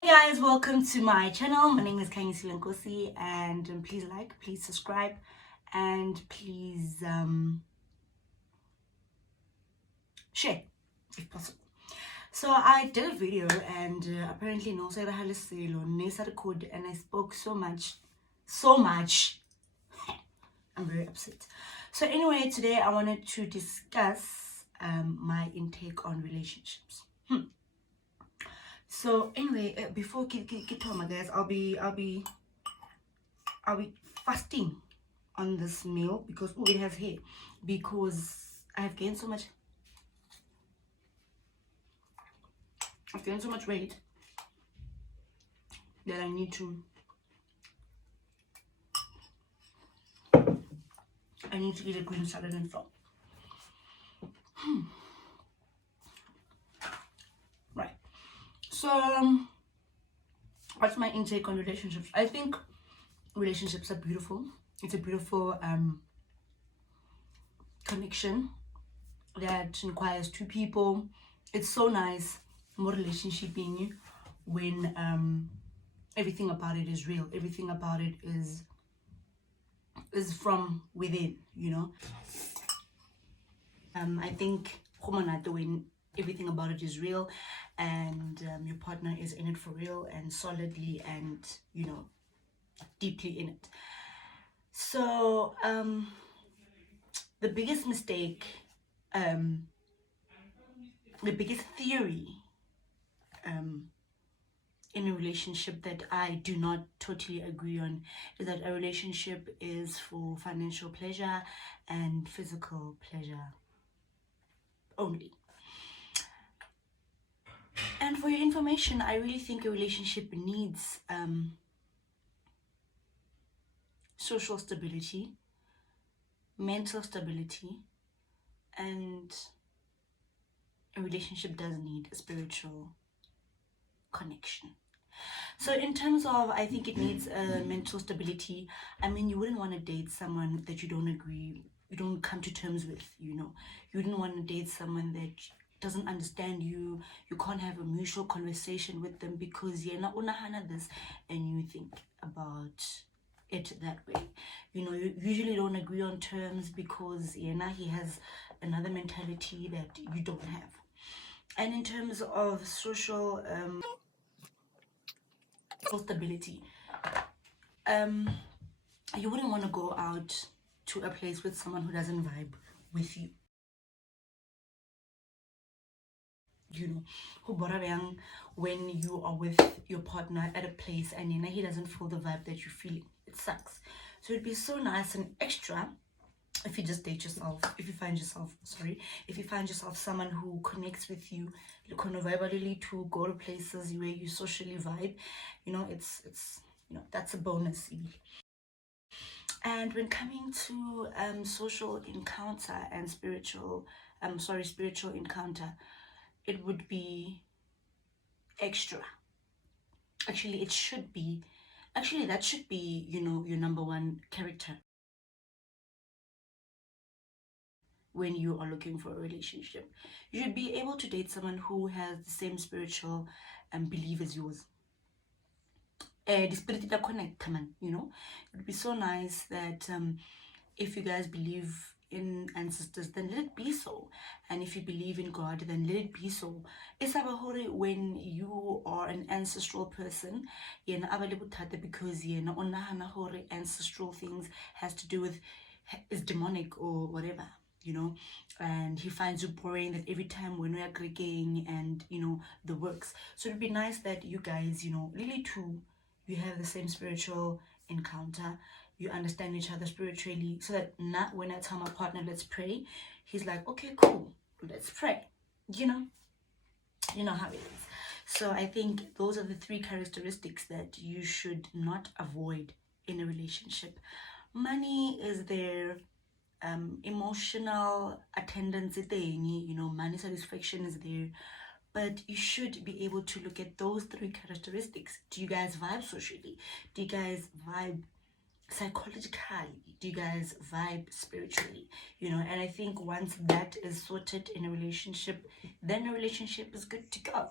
Hey guys, welcome to my channel. My name is Kanyisi Lenkosi, and please like, please subscribe, and please share if possible. So I did a video, and apparently no say record, and I spoke so much. I'm very upset. So anyway, today I wanted to discuss my intake on relationships. So anyway, before get home, guys, I'll be fasting on this meal because it has hair, because I've gained so much weight that I need to eat a green salad and so. Right. So what's my intake on relationships? I think relationships are beautiful. It's a beautiful connection that requires two people. It's so nice, more relationship being when everything about it is real. Everything about it is from within, I think when everything about it is real, and your partner is in it for real and solidly and deeply in it. So the biggest mistake, the biggest theory in a relationship that I do not totally agree on is that a relationship is for financial pleasure and physical pleasure only. And for your information, I really think a relationship needs social stability, mental stability, and a relationship does need a spiritual connection. So in terms of, I think it needs a mental stability. I mean, you wouldn't want to date someone that you don't agree, you don't come to terms with, you wouldn't want to date someone that doesn't understand you. You can't have a mutual conversation with them because you're not unahana this and you think about it that way. You usually don't agree on terms because he has another mentality that you don't have. And in terms of social stability, you wouldn't want to go out to a place with someone who doesn't vibe with you. Who when you are with your partner at a place and he doesn't feel the vibe that you feel, it sucks. So it'd be so nice and extra if you just date yourself, if you find yourself someone who connects with you, to go to places where you socially vibe. It's that's a bonus. And when coming to social encounter and spiritual encounter, it would be extra. Actually, that should be, your number one character when you are looking for a relationship. You should be able to date someone who has the same spiritual belief as yours. The spirit that connect, come on, it would be so nice that if you guys believe in ancestors, then let it be so. And if you believe in God, then let it be so. When you are an ancestral person, because ancestral things has to do with, is demonic or whatever, and he finds you boring that every time when we are clicking and the works. So it'd be nice that you guys, really too, you have the same spiritual encounter, you understand each other spiritually, so that not when I tell my partner let's pray, he's like, okay, cool, let's pray. You know how it is. So I think those are the three characteristics that you should not avoid in a relationship. Money is there, emotional attendance is there, money satisfaction is there, but you should be able to look at those three characteristics. Do you guys vibe socially? Do you guys vibe psychologically do you guys vibe spiritually, and I think once that is sorted in a relationship, then a relationship is good to go.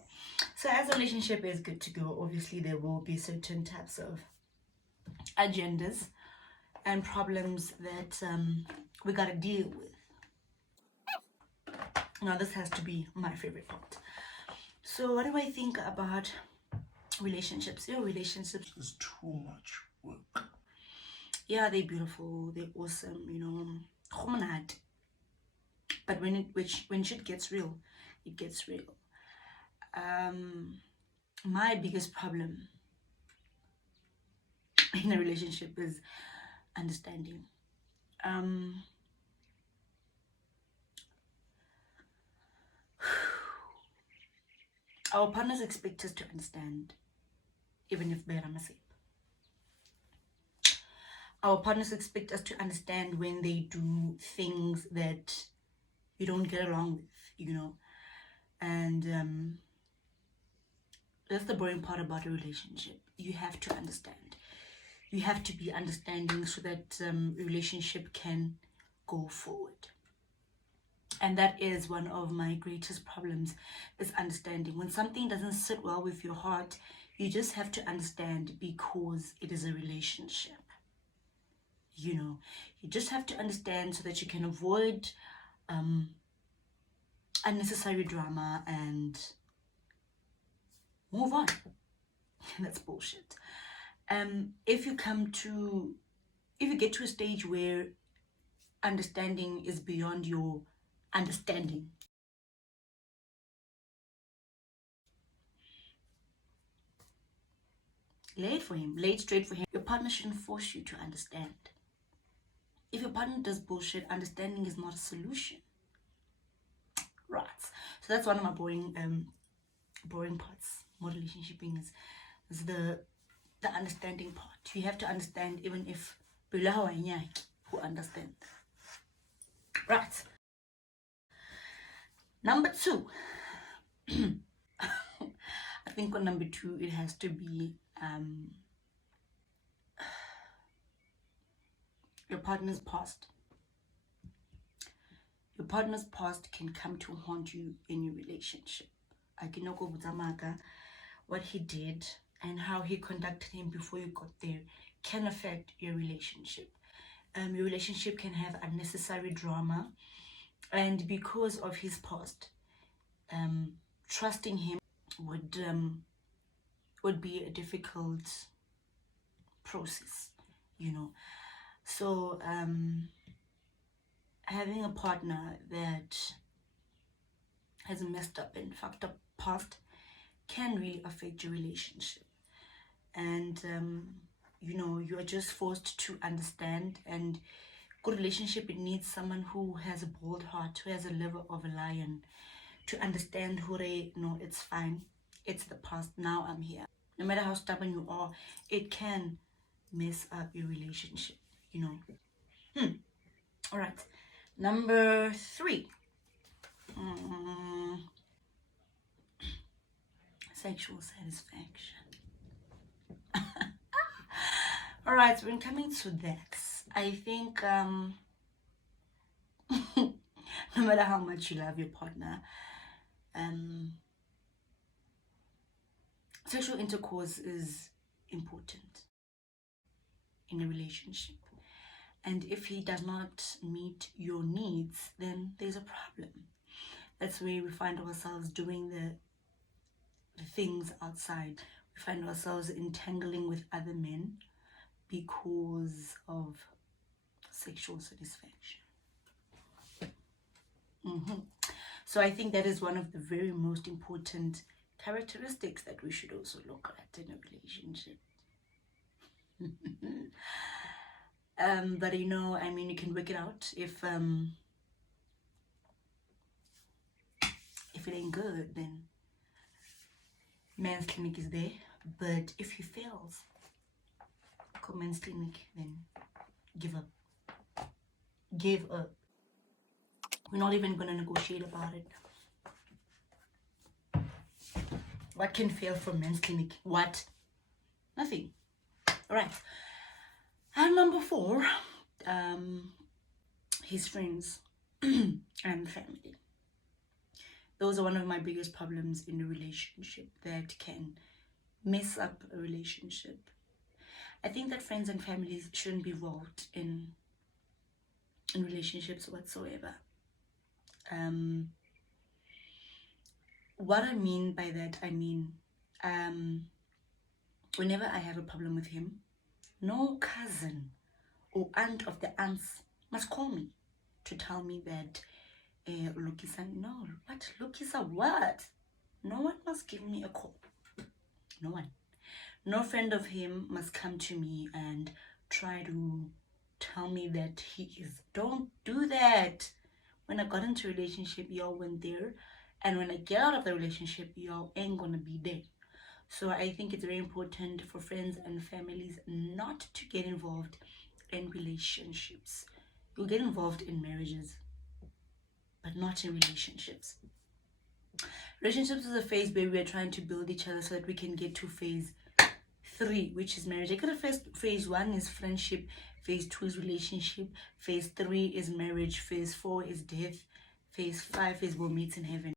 So as a relationship is good to go, obviously there will be certain types of agendas and problems that we gotta deal with. Now this has to be my favorite part. So what do I think about relationships? Your relationships is too much work. Yeah, they're beautiful, they're awesome, but when shit gets real, it gets real. My biggest problem in a relationship is understanding. Our partners expect us to understand, even if they're a Our partners expect us to understand when they do things that you don't get along with, and that's the boring part about a relationship. You have to understand. You have to be understanding so that relationship can go forward. And that is one of my greatest problems, is understanding. When something doesn't sit well with your heart, you just have to understand, because it is a relationship. You just have to understand so that you can avoid unnecessary drama and move on. That's bullshit. If you get to a stage where understanding is beyond your understanding, lay it straight for him. Your partner shouldn't force you to understand. If your partner does bullshit, understanding is not a solution. Right. So that's one of my boring parts. More relationshiping is the understanding part. You have to understand, even if who understand. Right. Number 2. I think on number 2 it has to be your partner's past. Your partner's past can come to haunt you in your relationship. What he did and how he conducted him before you got there can affect your relationship. Your relationship can have unnecessary drama, and because of his past, trusting him would be a difficult process, So having a partner that has a messed up and fucked up past can really affect your relationship. And you are just forced to understand. And good relationship, it needs someone who has a bold heart, who has a liver of a lion, to understand who they know it's fine, it's the past, now I'm here. No matter how stubborn you are, it can mess up your relationship, All right, number 3. Sexual satisfaction. All right, so when coming to that, I think no matter how much you love your partner, sexual intercourse is important in a relationship. And if he does not meet your needs, then there's a problem. That's where we find ourselves doing the things outside. We find ourselves entangling with other men because of sexual satisfaction. So I think that is one of the very most important characteristics that we should also look at in a relationship. But you can work it out. If it ain't good, then men's clinic is there. But if he fails, call men's clinic, then give up. We're not even gonna negotiate about it. What can fail from men's clinic? What? Nothing. All right. And number 4, his friends and family. Those are one of my biggest problems in a relationship that can mess up a relationship. I think that friends and families shouldn't be involved in relationships whatsoever. What I mean by that, whenever I have a problem with him, no cousin or aunt of the aunts must call me to tell me that Lokisa, no, what? Lokisa, what? No one must give me a call. No one. No friend of him must come to me and try to tell me that he is. Don't do that. When I got into a relationship, y'all went there. And when I get out of the relationship, y'all ain't gonna be there. So I think it's very important for friends and families not to get involved in relationships. You'll get involved in marriages, but not in relationships. Relationships is a phase where we are trying to build each other so that we can get to phase 3, which is marriage. I could have phase 1 is friendship, phase 2 is relationship, phase 3 is marriage, phase 4 is death, phase 5 is we'll meet in heaven.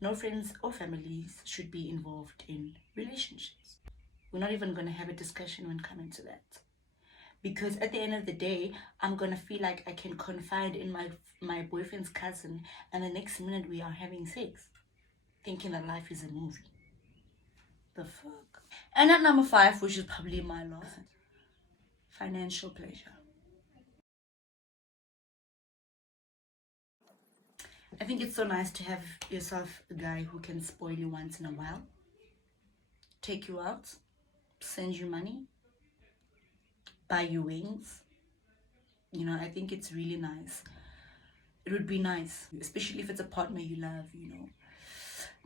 No friends or families should be involved in relationships. We're not even going to have a discussion when coming to that. Because at the end of the day, I'm going to feel like I can confide in my boyfriend's cousin, and the next minute we are having sex, thinking that life is a movie. The fuck? And at number 5, which is probably my last, financial pleasure. I think it's so nice to have yourself a guy who can spoil you once in a while, take you out, send you money, buy you wings. You know, I think it's really nice. It would be nice, especially if it's a partner you love, you know.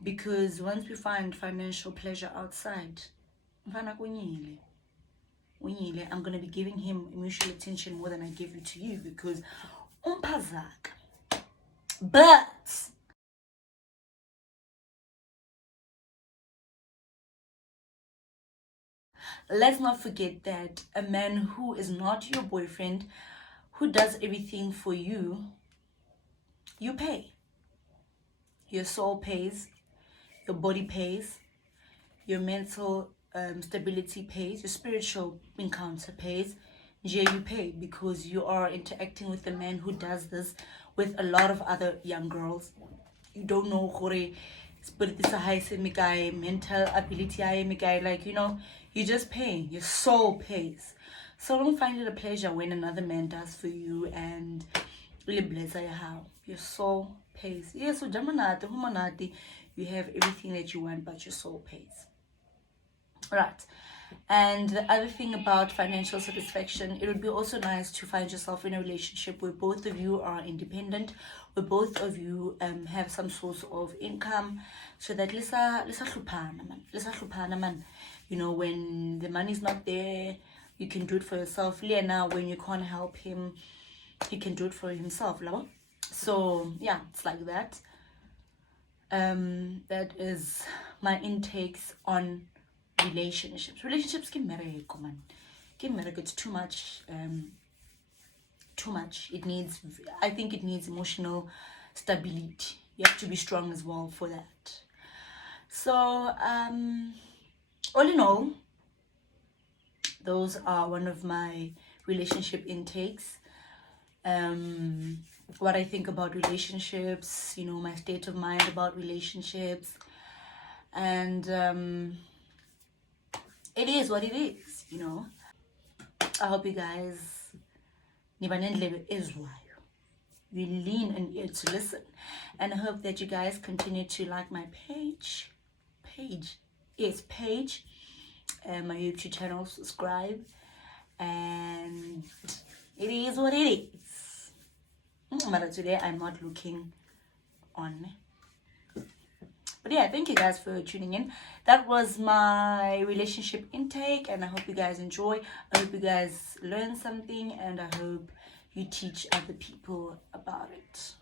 Because once we find financial pleasure outside, I'm going to be giving him mutual attention more than I give it to you, because umpazak. But let's not forget that a man who is not your boyfriend, who does everything for you, you pay. Your soul pays, your body pays, your mental stability pays, your spiritual encounter pays. Yeah, you pay because you are interacting with a man who does this with a lot of other young girls. You don't know hore spirit is a high mental ability, like, you know, you just pay. Your soul pays. So don't find it a pleasure when another man does for you and really bless how your soul pays. Yeah, so jamanati, humanati, you have everything that you want, but your soul pays. Right. And the other thing about financial satisfaction, it would be also nice to find yourself in a relationship where both of you are independent, where both of you have some source of income, so that lisa hluphana man. You know, when the money's not there, you can do it for yourself. Now, when you can't help him, he can do it for himself. So yeah, it's like that. That is my intakes on relationships can marry, man. Can marry, it's too much. I think it needs emotional stability. You have to be strong as well for that. So all in all, those are one of my relationship intakes. What I think about relationships, you know, my state of mind about relationships, and it is what it is, you know. I hope you guys you lean an ear to listen, and I hope that you guys continue to like my page, my YouTube channel, subscribe, and it is what it is. But today I'm not looking on. But yeah, thank you guys for tuning in. That was my relationship intake, and I hope you guys enjoy. I hope you guys learn something, and I hope you teach other people about it.